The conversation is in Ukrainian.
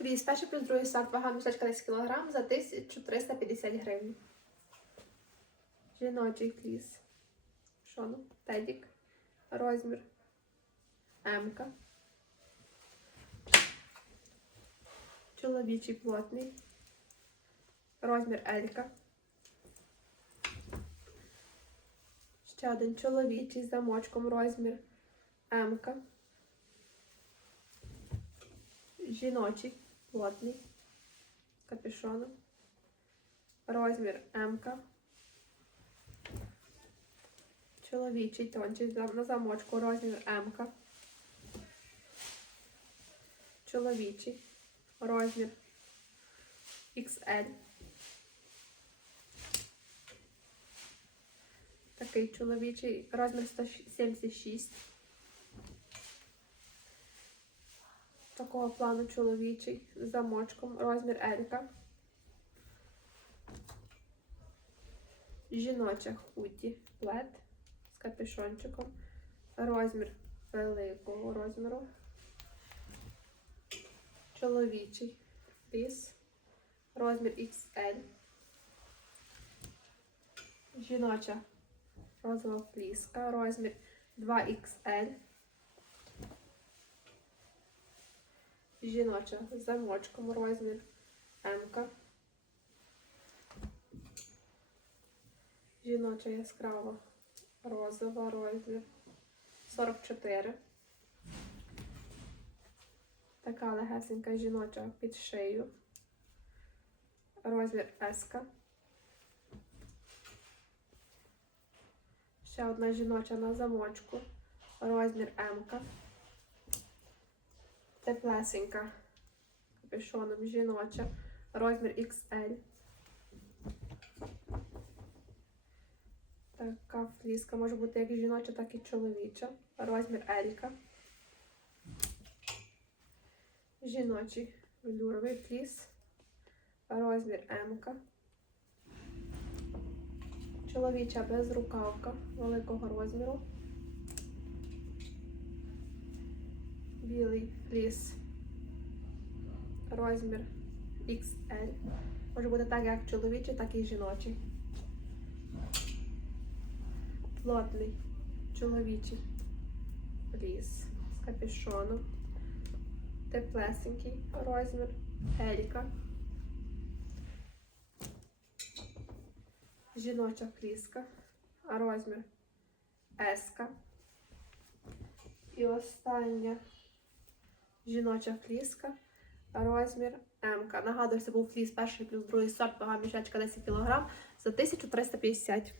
Фліс, перший плюс другий сорт, вага мішечка 10 кг за 1350 гривень. Жіночий фліс. Що ну? Тедік. Розмір. М-ка. Чоловічий плотний. Розмір Елька. Ще один чоловічий з замочком розмір М-ка. Жіночий плотний. Капюшоном. Розмір М-ка. Чоловічий тончий на замочку розмір М-ка. Чоловічий розмір XL. Такий чоловічий розмір 176. Такого плану чоловічий з замочком розмір Елька. Жіноча худі плед з капюшончиком. Розмір великого розміру. Чоловічий ліс. Розмір XL. Жіноча розова фліска. Розмір 2XL. Жіноча замочком. Розмір М. Жіноча яскрава розова розмір 44. Така легесенька жіноча під шию. Розмір S. Ще одна жіноча на замочку. Розмір М. Теплесенька. Капюшоном жіноча. Розмір XL. Така фліска може бути як жіноча, так і чоловіча. Розмір Елька. Жіночий велюровий фліс. Розмір М. Чоловіча безрукавка великого розміру. Білий фліс. Розмір XL. Може бути так як чоловічий, так і жіночий. Плотний чоловічий фліс з капюшоном. Теплесенький розмір Елька. Жіноча фліска. Розмір Еска. І остання жіноча фліска. Розмір М. Нагадую, це був фліс перший плюс другий сорт, вага мішечка 10 кг за 1350